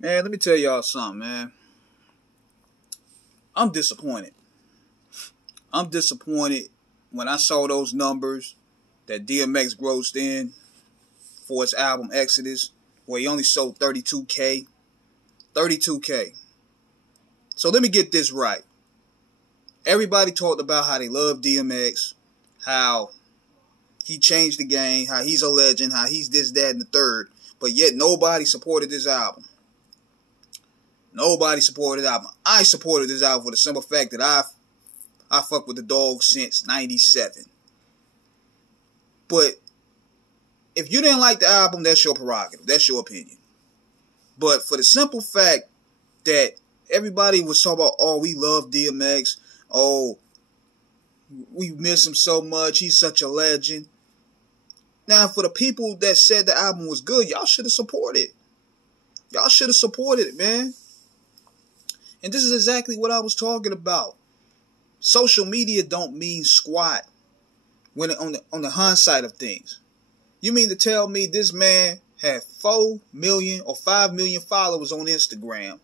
Man, let me tell y'all something, man. I'm disappointed. I'm disappointed when I saw those numbers that DMX grossed in for his album Exodus, where he only sold 32K. 32K. So let me get this right. Everybody talked about how they love DMX, how he changed the game, how he's a legend, how he's this, that, and the third. But yet nobody supported this album. Nobody supported the album. I supported this album for the simple fact that I fuck with the dog since 97. But if you didn't like the album, that's your prerogative. That's your opinion. But for the simple fact that everybody was talking about, oh, we love DMX. Oh, we miss him so much. He's such a legend. Now, for the people that said the album was good, y'all should have supported. Y'all should have supported it, man. And this is exactly what I was talking about. Social media don't mean squat when on the hindsight of things. You mean to tell me this man had 4 million or 5 million followers on Instagram?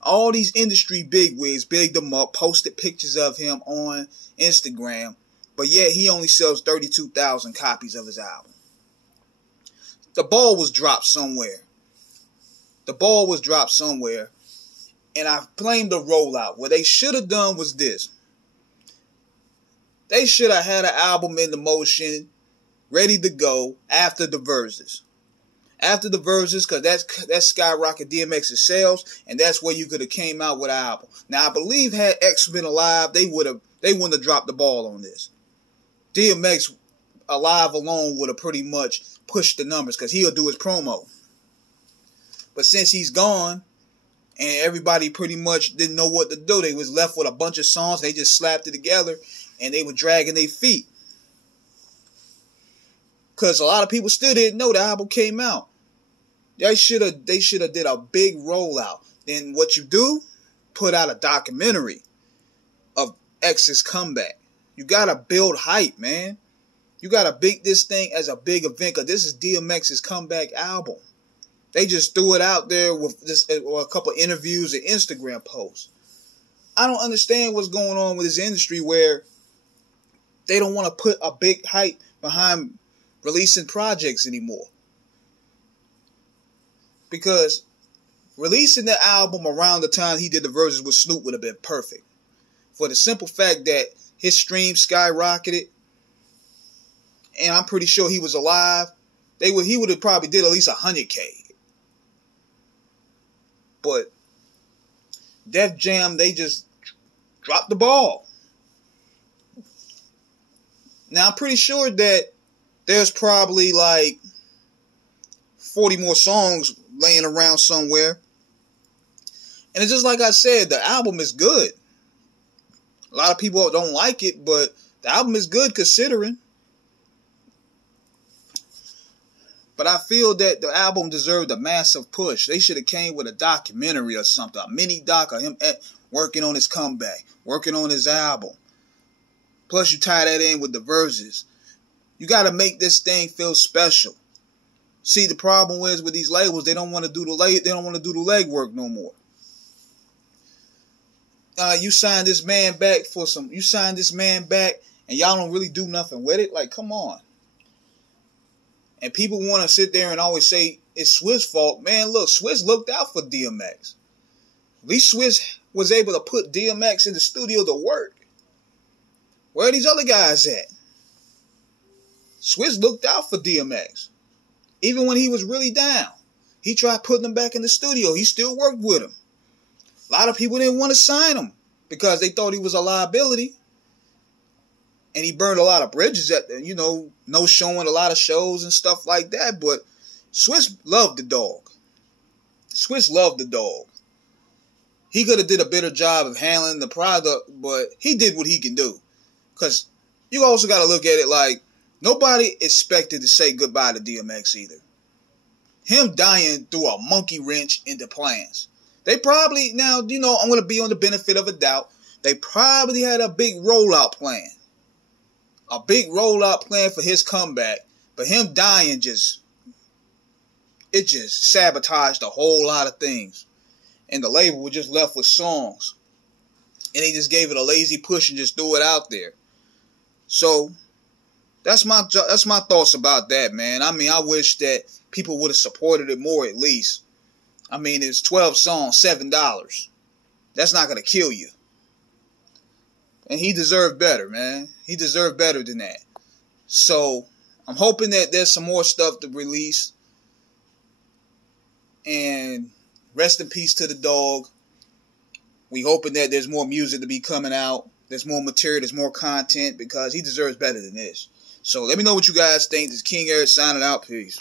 All these industry bigwigs bigged him up, posted pictures of him on Instagram, but yet he only sells 32,000 copies of his album. The ball was dropped somewhere. And I blamed the rollout. What they should have done was this. They should have had an album in the motion, ready to go after the verses. After the verses, because that skyrocketed DMX's sales, and that's where you could have came out with an album. Now, I believe had X been alive, they wouldn't have dropped the ball on this. DMX alive alone would have pretty much pushed the numbers, because he'll do his promo. But since he's gone, and everybody pretty much didn't know what to do, they was left with a bunch of songs, they just slapped it together, and they were dragging their feet. Because a lot of people still didn't know the album came out. They should have did a big rollout. Then what you do, put out a documentary of X's comeback. You got to build hype, man. You got to make this thing as a big event, because this is DMX's comeback album. They just threw it out there with just a couple of interviews and Instagram posts. I don't understand what's going on with this industry where they don't want to put a big hype behind releasing projects anymore. Because releasing the album around the time he did the verses with Snoop would have been perfect. For the simple fact that his streams skyrocketed, and I'm pretty sure he was alive, he would have probably did at least 100K. But Def Jam, they just dropped the ball. Now, I'm pretty sure that there's probably like 40 more songs laying around somewhere. And it's just like I said, the album is good. A lot of people don't like it, but the album is good considering. But I feel that the album deserved a massive push. They should have came with a documentary or something, a mini doc of him working on his comeback, working on his album. Plus you tie that in with the verses. You got to make this thing feel special. See, the problem is with these labels, they don't want to do the legwork no more. You signed this man back and y'all don't really do nothing with it. Like, come on. And people want to sit there and always say it's Swiss' fault. Man, look, Swiss looked out for DMX. At least Swiss was able to put DMX in the studio to work. Where are these other guys at? Swiss looked out for DMX. Even when he was really down, he tried putting him back in the studio. He still worked with him. A lot of people didn't want to sign him because they thought he was a liability. And he burned a lot of bridges no showing a lot of shows and stuff like that. But Swiss loved the dog. He could have did a better job of handling the product, but he did what he can do. Because you also got to look at it like, nobody expected to say goodbye to DMX either. Him dying threw a monkey wrench into plans. They probably, now, I'm going to be on the benefit of a doubt. They probably had a big rollout plan. For his comeback. But him dying it just sabotaged a whole lot of things. And the label was just left with songs. And they just gave it a lazy push and just threw it out there. So that's my thoughts about that, man. I mean, I wish that people would have supported it more at least. I mean, it's 12 songs, $7. That's not going to kill you. And he deserved better, man. He deserved better than that. So I'm hoping that there's some more stuff to release. And rest in peace to the dog. We hoping that there's more music to be coming out. There's more material, there's more content, because he deserves better than this. So let me know what you guys think. This is King Eric signing out. Peace.